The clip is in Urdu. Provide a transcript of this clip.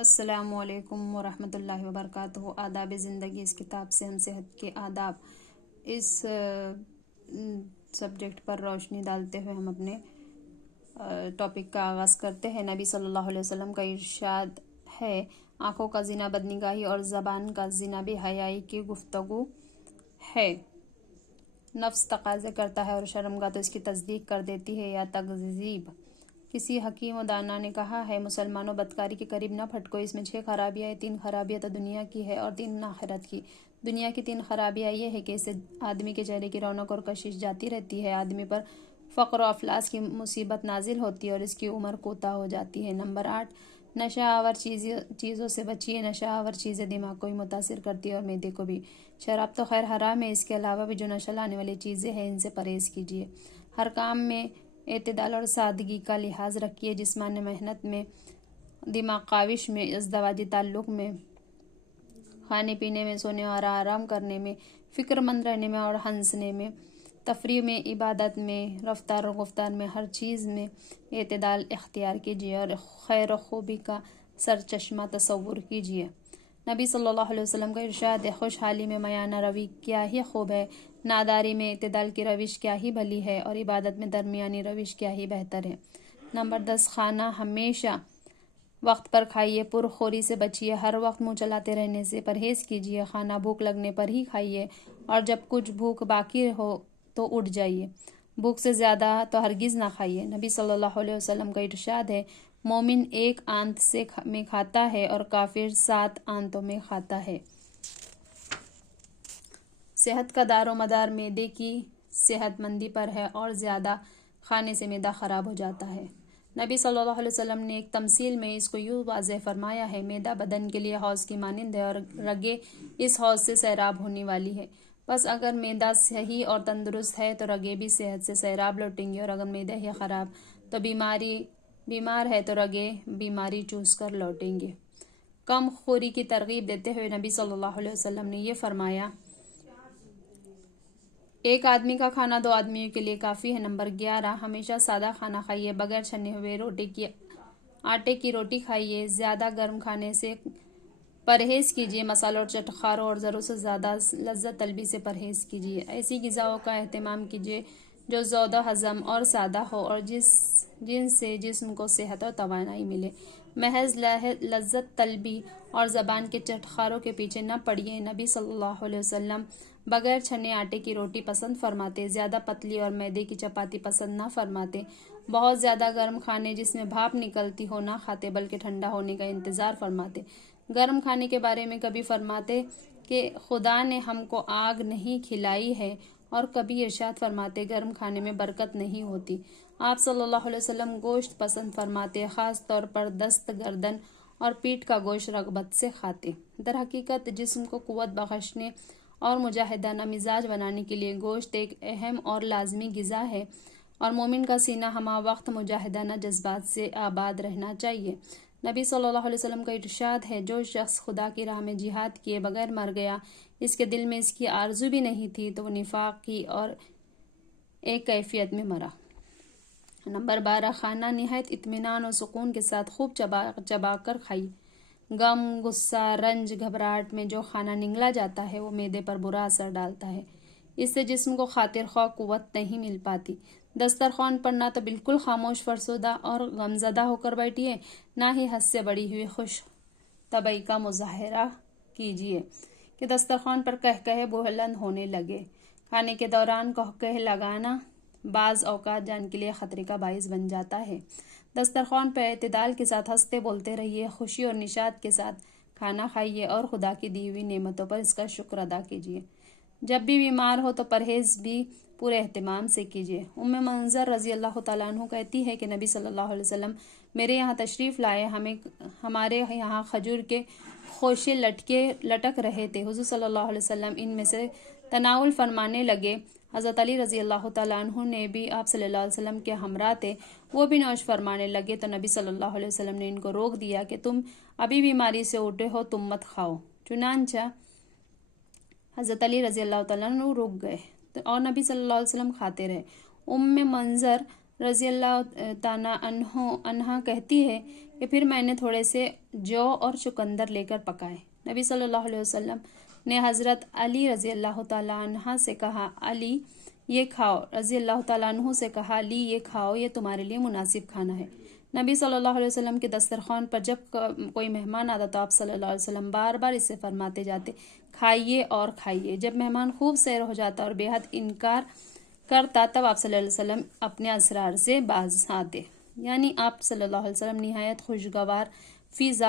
السلام علیکم ورحمۃ اللہ وبرکاتہ۔ آداب زندگی اس کتاب سے ہم صحت کے آداب اس سبجیکٹ پر روشنی ڈالتے ہوئے ہم اپنے ٹاپک کا آغاز کرتے ہیں۔ نبی صلی اللہ علیہ وسلم کا ارشاد ہے، آنکھوں کا زنا بدنگاہی اور زبان کا زنا بھی حیائی کی گفتگو ہے۔ نفس تقاضے کرتا ہے اور شرمگاہ تو اس کی تصدیق کر دیتی ہے یا تکذیب۔ کسی حکیم و دانا نے کہا ہے، مسلمانوں بدکاری کے قریب نہ پھٹکو، اس میں 6 خرابیاں ہیں۔ 3 خرابیاں تو دنیا کی ہے اور 3 آخرت کی۔ دنیا کی 3 خرابیاں یہ ہے کہ اس سے آدمی کے چہرے کی رونق اور کشش جاتی رہتی ہے، آدمی پر فقر و افلاس کی مصیبت نازل ہوتی ہے اور اس کی عمر کوتاہ ہو جاتی ہے۔ نمبر 8، نشہ آور چیزوں سے بچیے۔ نشہ آور چیزیں دماغ کو بھی متاثر کرتی ہے اور معدے کو بھی۔ شراب تو خیر حرام ہے، اس کے علاوہ بھی جو نشہ لانے والی چیزیں ہیں ان سے پرہیز کیجیے۔ ہر کام میں اعتدال اور سادگی کا لحاظ رکھیے، جسمانی محنت میں، دماغ کاوش میں، ازدواجی تعلق میں، کھانے پینے میں، سونے اور آرام کرنے میں، فکر مند رہنے میں اور ہنسنے میں، تفریح میں، عبادت میں، رفتار اور گفتار میں، ہر چیز میں اعتدال اختیار کیجیے اور خیر و خوبی کا سرچشمہ تصور کیجیے۔ نبی صلی اللہ علیہ وسلم کا ارشاد ہے، خوشحالی میں میانہ روی کیا ہی خوب ہے، ناداری میں اعتدال کی روش کیا ہی بھلی ہے اور عبادت میں درمیانی روش کیا ہی بہتر ہے۔ نمبر 10، کھانا ہمیشہ وقت پر کھائیے، پرخوری سے بچیے، ہر وقت منہ چلاتے رہنے سے پرہیز کیجیے، کھانا بھوک لگنے پر ہی کھائیے اور جب کچھ بھوک باقی ہو تو اٹھ جائیے، بھوک سے زیادہ تو ہرگز نہ کھائیے۔ نبی صلی اللہ علیہ وسلم کا ارشاد ہے، مومن 1 آنت میں کھاتا ہے اور کافر 7 آنتوں میں کھاتا ہے۔ صحت کا دار و مدار معدے کی صحت مندی پر ہے اور زیادہ کھانے سے معدہ خراب ہو جاتا ہے۔ نبی صلی اللہ علیہ وسلم نے ایک تمثیل میں اس کو یوں واضح فرمایا ہے، معدہ بدن کے لیے حوض کی مانند ہے اور رگیں اس حوض سے سیراب ہونے والی ہے۔ بس اگر معدہ صحیح اور تندرست ہے تو رگیں بھی صحت سے سیراب لوٹیں گی اور اگر معدہ ہی خراب تو بیمار ہے تو رگیں بیماری چوس کر لوٹیں گے۔ کم خوری کی ترغیب دیتے ہوئے نبی صلی اللہ علیہ وسلم نے یہ فرمایا، ایک آدمی کا کھانا 2 آدمیوں کے لیے کافی ہے۔ نمبر 11، ہمیشہ سادہ کھانا کھائیے، بغیر چھنے ہوئے آٹے کی روٹی کھائیے، زیادہ گرم کھانے سے پرہیز کیجیے، مسالوں اور چٹخاروں اور ضرورت سے زیادہ لذت طلبی سے پرہیز کیجیے، ایسی غذاؤں کا اہتمام کیجیے جو زود و ہضم اور سادہ ہو اور جن سے جسم کو صحت اور توانائی ملے۔ محض لذت طلبی اور زبان کے چٹخاروں کے پیچھے نہ پڑیے۔ نبی صلی اللہ علیہ وسلم بغیر چھنے آٹے کی روٹی پسند فرماتے، زیادہ پتلی اور میدے کی چپاتی پسند نہ فرماتے، بہت زیادہ گرم کھانے جس میں بھاپ نکلتی ہو نہ کھاتے بلکہ ٹھنڈا ہونے کا انتظار فرماتے۔ گرم کھانے کے بارے میں کبھی فرماتے کہ خدا نے ہم کو آگ نہیں کھلائی ہے اور کبھی ارشاد فرماتے گرم کھانے میں برکت نہیں ہوتی۔ آپ صلی اللہ علیہ وسلم گوشت پسند فرماتے، خاص طور پر دست، گردن اور پیٹھ کا گوشت رغبت سے کھاتے۔ در حقیقت جسم کو قوت بخشنے اور مجاہدانہ مزاج بنانے کے لیے گوشت ایک اہم اور لازمی غذا ہے اور مومن کا سینہ ہمہ وقت مجاہدانہ جذبات سے آباد رہنا چاہیے۔ نبی صلی اللہ علیہ وسلم کا ارشاد ہے، جو شخص خدا کی راہ میں جہاد کیے بغیر مر گیا، اس کے دل میں اس کی آرزو بھی نہیں تھی تو وہ نفاق کی اور ایک کیفیت میں مرا۔ نمبر 12، کھانا نہایت اطمینان اور سکون کے ساتھ خوب چبا کر کھائیے۔ غم، غصہ، رنج، گھبراہٹ میں جو کھانا نگلا جاتا ہے وہ معدے پر برا اثر ڈالتا ہے، اس سے جسم کو خاطر خواہ قوت نہیں مل پاتی۔ دسترخوان پر نہ تو بالکل خاموش فرسودہ اور غمزدہ ہو کر بیٹھیے، نہ ہی حد سے بڑی ہوئی خوش طبعی کا مظاہرہ کیجیے کہ دسترخوان پر قہقہے بلند ہونے لگے۔ کھانے کے دوران قہقہے لگانا بعض اوقات جان کے لیے خطرے کا باعث بن جاتا ہے۔ دسترخوان پر اعتدال کے ساتھ ہنستے بولتے رہیے، خوشی اور نشاط کے ساتھ کھانا کھائیے اور خدا کی دی ہوئی نعمتوں پر اس کا شکر ادا کیجیے۔ جب بھی بیمار ہو تو پرہیز بھی پورے اہتمام سے کیجیے۔ ام منذر رضی اللہ تعالیٰ عنہ کہتی ہے کہ نبی صلی اللہ علیہ وسلم میرے یہاں تشریف لائے، ہمارے یہاں کھجور کے خوشے لٹک رہے تھے، حضور صلی اللہ علیہ وسلم ان میں سے تناول فرمانے لگے۔ حضرت علی رضی اللہ تعالیٰ عنہ نے بھی آپ صلی اللہ علیہ وسلم کے ہمراہ تھے، وہ بھی نوش فرمانے لگے تو نبی صلی اللہ علیہ وسلم نے ان کو روک دیا کہ تم ابھی بیماری سے اٹھے ہو، تم مت کھاؤ۔ چنانچہ حضرت علی رضی اللہ تعالیٰ عنہ رک گئے اور نبی صلی اللہ علیہ وسلم کھاتے رہے۔ ام منذر رضی اللہ تعالیٰ عنہا کہتی ہے کہ پھر میں نے تھوڑے سے جو اور چقندر لے کر پکائے۔ نبی صلی اللہ علیہ وسلم نے حضرت علی رضی اللہ تعالیٰ عنہ سے کہا علی یہ کھاؤ، رضی اللہ تعالیٰ عنہ سے کہا علی یہ کھاؤ، یہ تمہارے لیے مناسب کھانا ہے۔ نبی صلی اللہ علیہ وسلم کے دسترخوان پر جب کوئی مہمان آتا تو آپ صلی اللہ علیہ وسلم بار بار اسے فرماتے جاتے کھائیے اور کھائیے۔ جب مہمان خوب سیر ہو جاتا اور بے حد انکار کرتا تب آپ صلی اللہ علیہ وسلم اپنے اسرار سے باز آتے، یعنی آپ صلی اللہ علیہ وسلم نہایت خوشگوار فضا